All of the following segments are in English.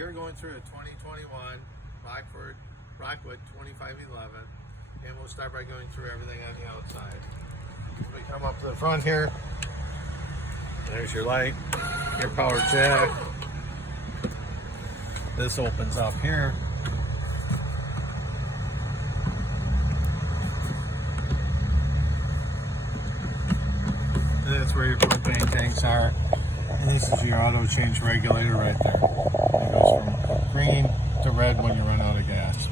here going through a 2021 Rockwood 2511, and we'll start by going through everything on the outside. We come up to the front here. There's your light, your power jack. This opens up here. That's where your propane tanks are. And this is your auto change regulator right there. It goes from green to red when you run out of gas.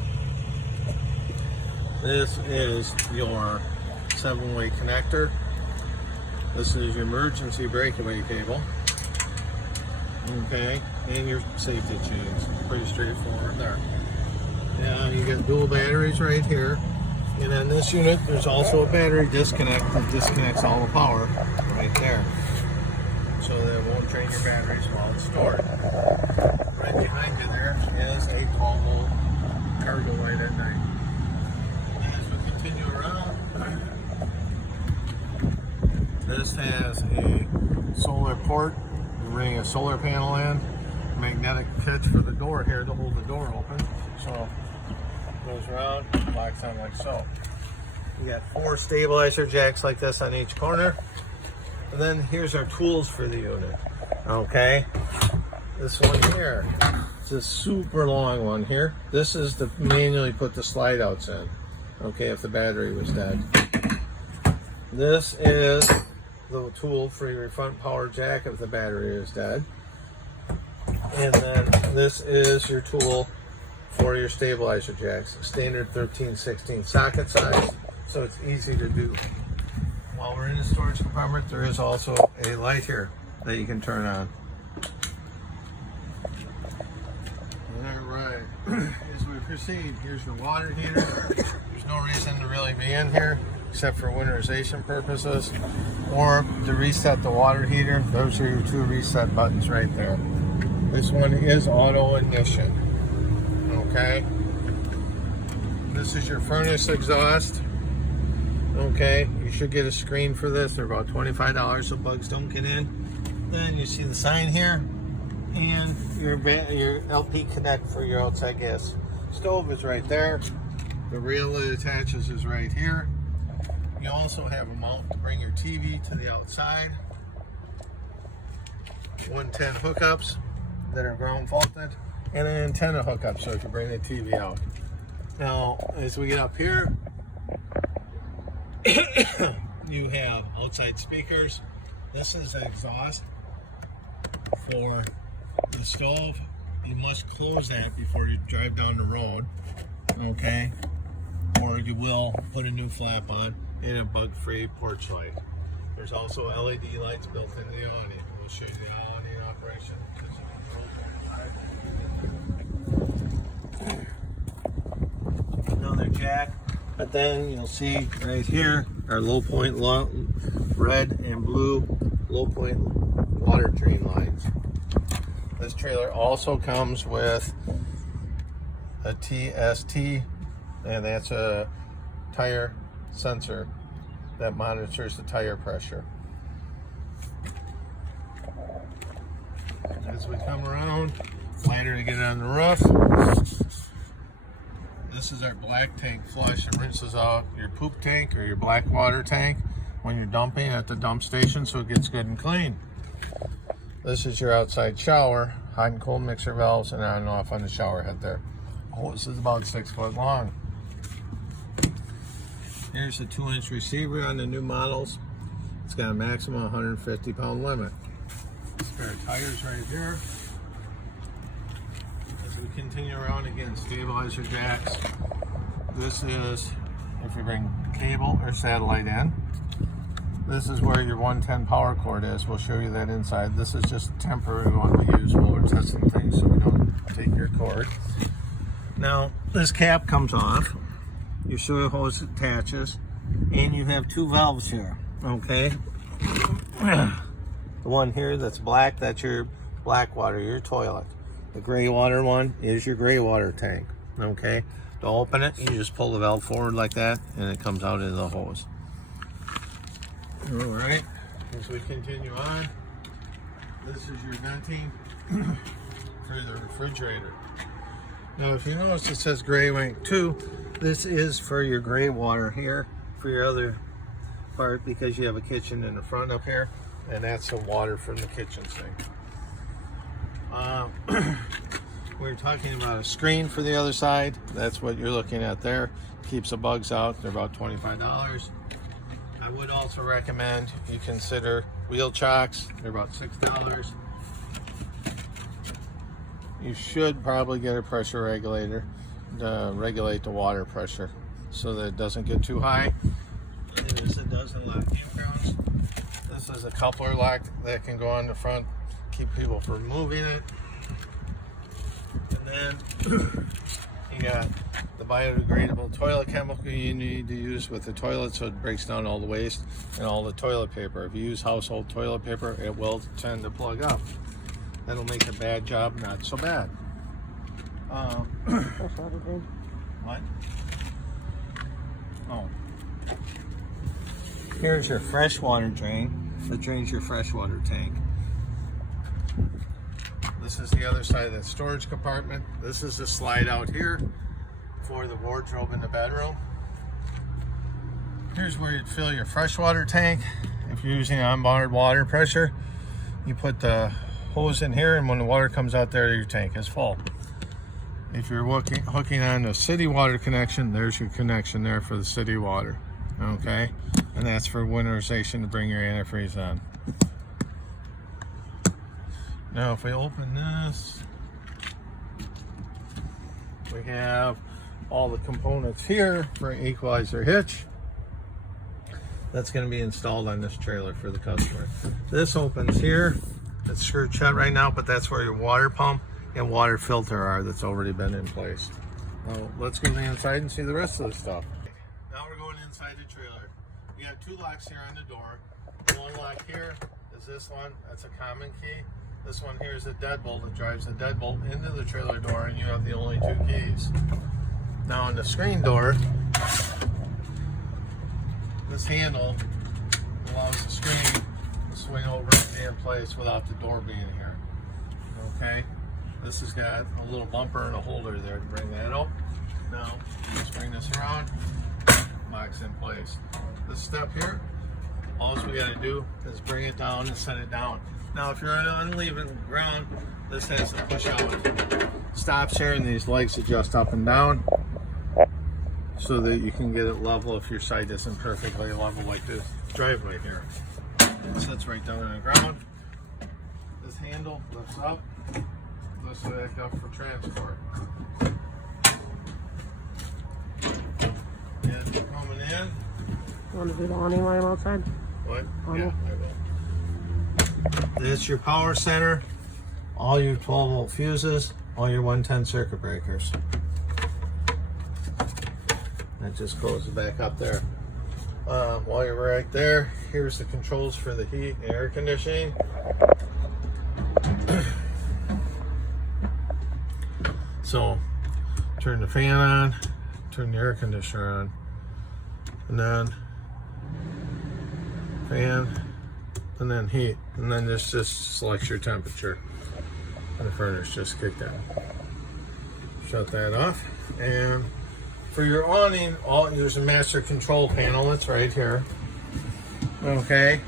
This is your 7-way connector. This is your emergency breakaway cable. Okay, and your safety chains. Pretty straightforward there. Now you got dual batteries right here. And on this unit, there's also a battery disconnect that disconnects all the power right there, so that it won't drain your batteries while it's stored. Right behind you there is a 12-volt cargo light at night. As we continue around, this has a solar port. You bring a solar panel in, magnetic catch for the door here to hold the door open. So goes around, locks on like so. We got 4 stabilizer jacks like this on each corner. And then here's our tools for the unit. Okay, this one here, it's a super long one here. This is to manually put the slide outs in. Okay, if the battery was dead. This is the tool for your front power jack if the battery is dead. And then this is your tool for your stabilizer jacks, standard 13/16 socket size, so it's easy to do. While we're in the storage compartment, there is also a light here that you can turn on. All right, as we proceed, here's the water heater. There's no reason to really be in here except for winterization purposes, or to reset the water heater. Those are your 2 reset buttons right there. This one is auto ignition. Okay, this is your furnace exhaust. Okay, you should get a screen for this. They're about $25 so bugs don't get in. Then you see the sign here, and your LP Connect for your outside gas stove is right there. The rail that attaches is right here. You also have a mount to bring your TV to the outside. 110 hookups that are ground faulted, and an antenna hookup so you can bring the TV out. Now, as we get up here, you have outside speakers. This is an exhaust for the stove. You must close that before you drive down the road, okay? Or you will put a new flap on and a bug-free porch light. There's also LED lights built into the awning. We'll show you the awning operation. Another jack, but then you'll see right here our low point red and blue low point water drain lines. This trailer also comes with a TST, and that's a tire sensor that monitors the tire pressure. As we come around, ladder to get on the roof. This is our black tank flush. It rinses out your poop tank or your black water tank when you're dumping at the dump station, so it gets good and clean. This is your outside shower, hot and cold mixer valves, and on and off on the shower head there. Oh, this is about 6 foot long. Here's the 2-inch receiver on the new models. It's got a maximum 150 pound limit. Spare tires right here. As we continue around, again, stabilizer jacks. This is if you bring cable or satellite in. This is where your 110 power cord is. We'll show you that inside. This is just a temporary one we use while we're testing things so we don't take your cord. Now, this cap comes off. Your sewer hose attaches, and you have 2 valves here, okay? The one here that's black, that's your black water, your toilet. The gray water one is your gray water tank, okay? To open it, you just pull the valve forward like that, and it comes out into the hose. All right, as we continue on, this is your venting for the refrigerator. Now, if you notice, it says gray wing 2. This is for your gray water here, for your other part, because you have a kitchen in the front up here, and that's the water from the kitchen sink. We're talking about a screen for the other side. That's what you're looking at there. Keeps the bugs out. They're about $25. I would also recommend you consider wheel chocks. They're about $6. You should probably get a pressure regulator to regulate the water pressure so that it doesn't get too high. It does in a lot of campgrounds. This is a coupler lock that can go on the front, keep people from moving it. And then you got the biodegradable toilet chemical you need to use with the toilet, so it breaks down all the waste and all the toilet paper. If you use household toilet paper, it will tend to plug up. That'll make a bad job not so bad. What? Oh. Here's your freshwater drain that drains your freshwater tank. This is the other side of the storage compartment. This is the slide out here for the wardrobe in the bedroom. Here's where you'd fill your freshwater tank. If you're using onboard water pressure, you put the hose in here, and when the water comes out there, your tank is full. If you're hooking on the city water connection, there's your connection there for the city water. Okay, and that's for winterization to bring your antifreeze on. Now, if we open this, we have all the components here for an equalizer hitch. That's going to be installed on this trailer for the customer. This opens here. It's screwed shut right now, but that's where your water pump and water filter are. That's already been in place. Now, let's go to the inside and see the rest of the stuff. Now we're going inside the trailer. We have 2 locks here on the door. One lock here is this one. That's a common key. This one here is a deadbolt that drives the deadbolt into the trailer door, and you have the only 2 keys. Now on the screen door, this handle allows the screen to swing over and be in place without the door being here. Okay, this has got a little bumper and a holder there to bring that up. Now, just bring this around, box in place. This step here, all we got to do is bring it down and set it down. Now, if you're on uneven ground, this has to push out. Stops here, and these legs adjust up and down so that you can get it level if your site isn't perfectly level like this driveway here. It sits right down on the ground. This handle lifts up, lifts it back up for transport. And coming in. You want to do the awning while I'm outside? What? Awning? Yeah, I will. This your power center, all your 12-volt fuses, all your 110 circuit breakers. That just closes back up there. While you're right there, here's the controls for the heat and air conditioning. So, turn the fan on, turn the air conditioner on, and then fan, and then heat, and then this just selects your temperature. And the furnace just kicked in. Shut that off, and for your awning, there's a master control panel that's right here. Okay,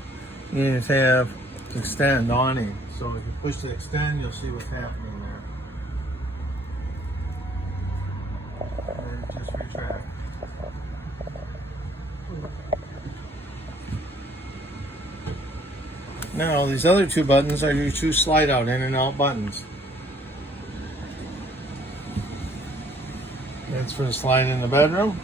you just have extend awning. So if you push the extend, you'll see what's happening there. And just retract. Now these other 2 buttons are your 2 slide out in and out buttons. That's for the slide in the bedroom.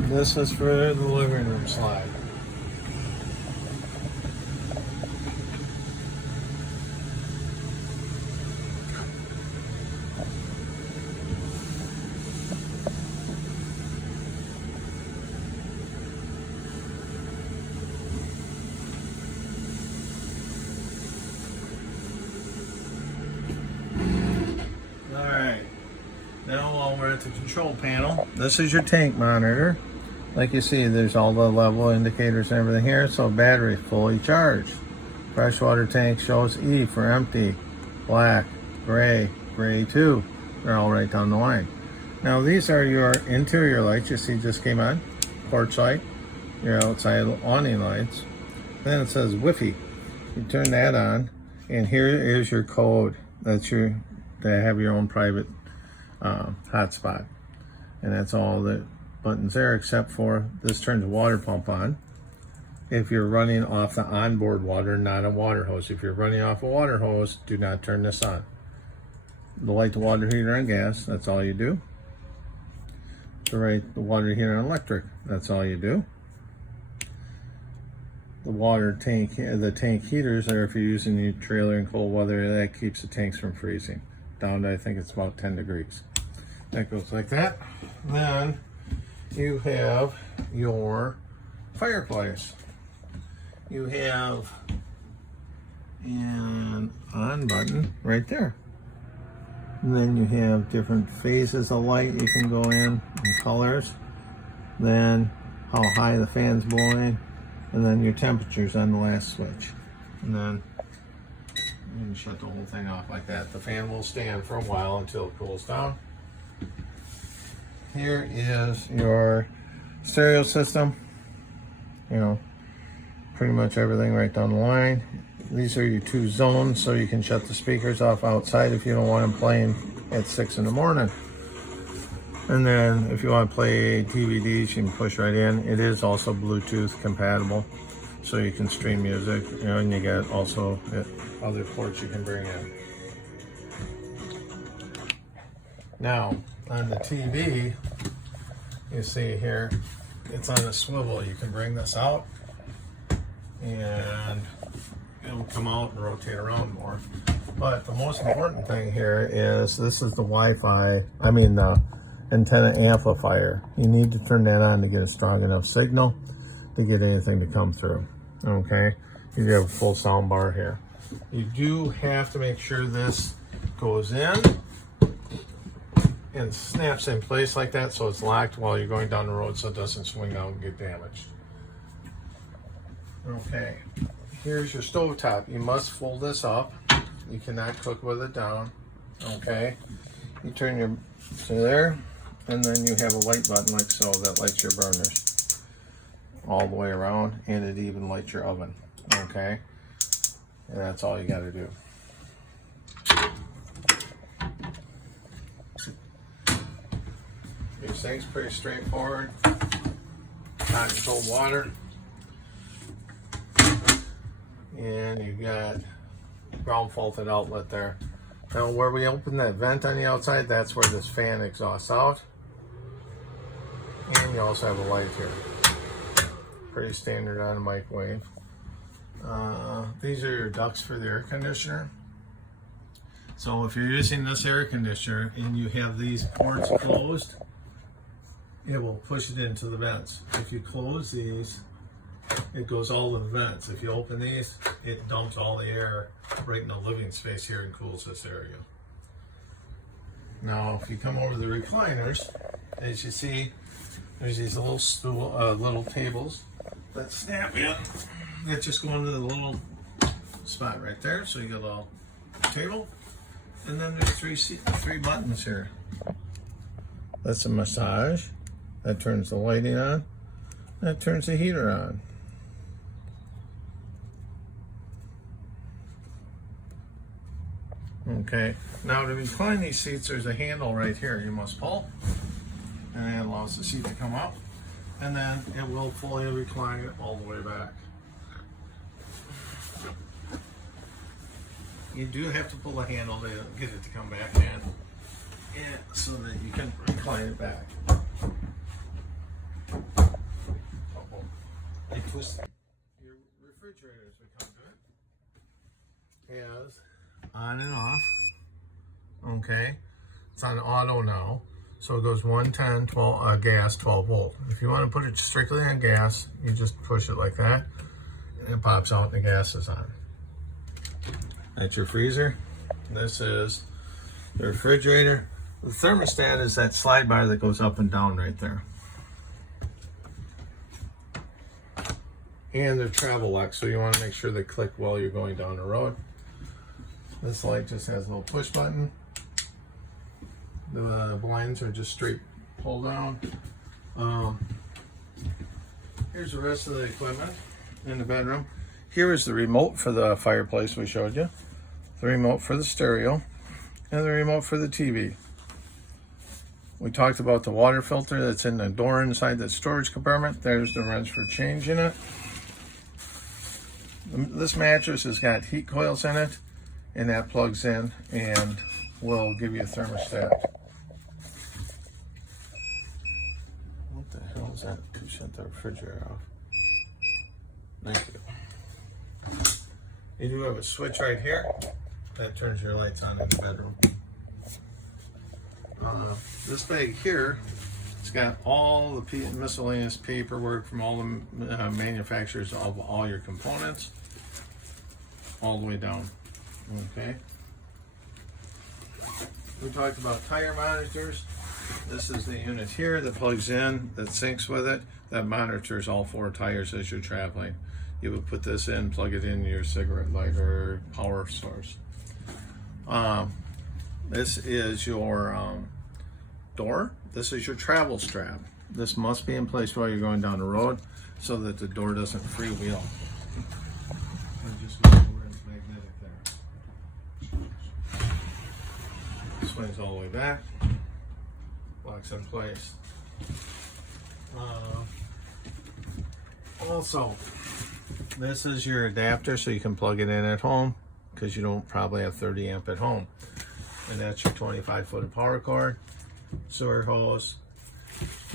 This is for the living room slide. Alright, now while we're at the control panel, this is your tank monitor. like you see, there's all the level indicators and everything here. So battery fully charged. Freshwater tank shows E for empty, black, gray, gray 2. They're all right down the line. Now these are your interior lights. You see just came on. Porch light, your outside awning lights. Then it says Wi-Fi. You turn that on, and here is your code. That's your, to have your own private hotspot. And that's all the buttons there, except for this turns the water pump on. If you're running off the onboard water, not a water hose. If you're running off a water hose, do not turn this on. The light the water heater on gas, that's all you do. To rate the water heater on electric, that's all you do. The water tank, the tank heaters are if you're using your trailer in cold weather, that keeps the tanks from freezing. Down to, I think it's about 10 degrees. That goes like that. Then you have your fireplace. You have an on button right there. And then you have different phases of light you can go in and colors. Then how high the fan's blowing. And then your temperatures on the last switch. And then you can shut the whole thing off like that. The fan will stand for a while until it cools down. Here is your stereo system. You know, pretty much everything right down the line. These are your 2 zones, so you can shut the speakers off outside if you don't want them playing at 6 in the morning. And then if you want to play DVDs, you can push right in. It is also Bluetooth compatible, so you can stream music. You know, and you got also other ports you can bring in. Now, on the TV, you see here, it's on a swivel. You can bring this out, and it'll come out and rotate around more. But the most important thing here is this is the Wi-Fi, the antenna amplifier. You need to turn that on to get a strong enough signal to get anything to come through. Okay, you have a full sound bar here. You do have to make sure this goes in and snaps in place like that, so it's locked while you're going down the road so it doesn't swing out and get damaged. Okay, here's your stove top. You must fold this up. You cannot cook with it down. Okay, you turn your to there, and then you have a light button like so that lights your burners all the way around, and it even lights your oven. Okay, and that's all you got to do. Your sink's pretty straightforward. Hot and cold water. And you've got ground faulted outlet there. Now where we open that vent on the outside, that's where this fan exhausts out. And you also have a light here. Pretty standard on a microwave. These are your ducts for the air conditioner. So if you're using this air conditioner and you have these ports closed, it will push it into the vents. If you close these, it goes all in the vents. If you open these, it dumps all the air right in the living space here and cools this area. Now, if you come over to the recliners, as you see, there's these little little tables that snap in. That just go into the little spot right there. So you got a little table, and then there's three buttons here. That's a massage. That turns the lighting on. That turns the heater on. Okay, now to recline these seats, there's a handle right here you must pull, and it allows the seat to come up, and then it will fully recline it all the way back. You do have to pull the handle to get it to come back in, and so that you can recline it back. I twist your refrigerator as we come to it. Has on and off. Okay, it's on auto now, so it goes 110, 12 gas, 12 volt. If you want to put it strictly on gas, you just push it like that, and it pops out and the gas is on. That's your freezer. This is the refrigerator. The thermostat is that slide bar that goes up and down right there. and they're travel locks, so you want to make sure they click while you're going down the road. This light just has a little push button. The blinds are just straight pull down. Here's the rest of the equipment in the bedroom. Here is the remote for the fireplace we showed you, the remote for the stereo, and the remote for the TV. We talked about the water filter that's in the door inside the storage compartment. There's the wrench for changing it. This mattress has got heat coils in it, and that plugs in and will give you a thermostat. What the hell is that? To shut the refrigerator off. Thank you. You do have a switch right here that turns your lights on in the bedroom. This bag here, it's got all the miscellaneous paperwork from all the manufacturers of all your components, all the way down. Okay. We talked about tire monitors. This is the unit here that plugs in, that syncs with it, that monitors all 4 tires as you're traveling. You would put this in, plug it in your cigarette lighter power source. This is your door. This is your travel strap. This must be in place while you're going down the road so that the door doesn't freewheel. And just go over it's magnetic there. Swings all the way back. Locks in place. Also, this is your adapter so you can plug it in at home because you don't probably have 30 amp at home. And that's your 25-foot power cord, sewer hose.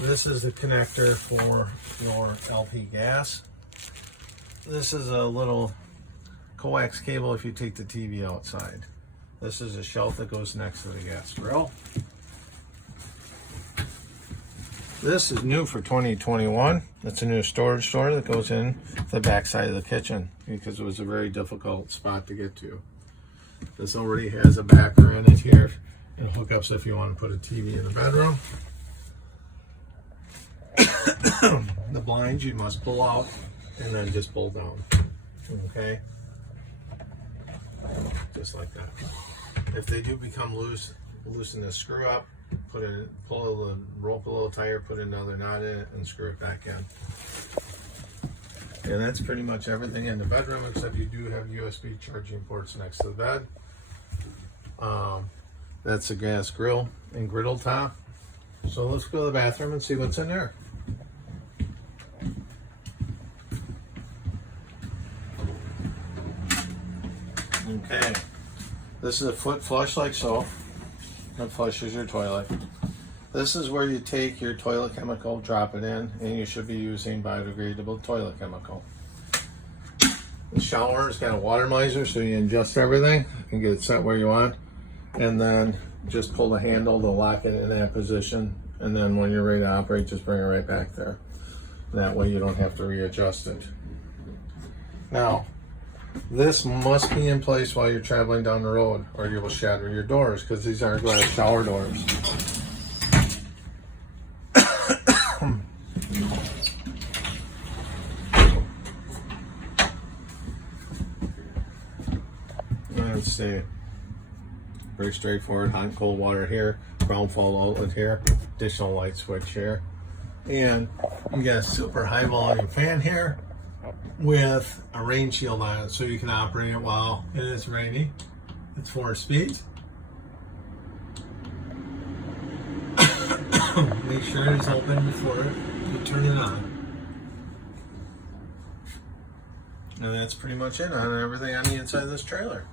This is the connector for your LP gas. This is a little coax cable if you take the TV outside. This is a shelf that goes next to the gas grill. This is new for 2021. It's a new storage door that goes in the back side of the kitchen because it was a very difficult spot to get to. This already has a backer in it here and hookups if you want to put a TV in the bedroom. The blinds you must pull out and then just pull down. Okay? Just like that. If they do become loose, loosen the screw up, pull the rope a little tighter, put another knot in it, and screw it back in. And that's pretty much everything in the bedroom, except you do have USB charging ports next to the bed. That's a gas grill and griddle top. So let's go to the bathroom and see what's in there. Okay, this is a foot flush like so. That flushes your toilet. This is where you take your toilet chemical, drop it in, and you should be using biodegradable toilet chemical. The shower's got a water miser, so you adjust everything and get it set where you want. And then just pull the handle to lock it in that position. And then when you're ready to operate, just bring it right back there. That way you don't have to readjust it. Now, this must be in place while you're traveling down the road or you will shatter your doors because these aren't glass shower doors. Let's see. Very straightforward. Hot and cold water here. Ground fault outlet here. Additional light switch here. And you got a super high volume fan here with a rain shield on it so you can operate it while it is rainy. It's 4 speeds. Make sure it is open before you turn it on. And that's pretty much it on everything on the inside of this trailer.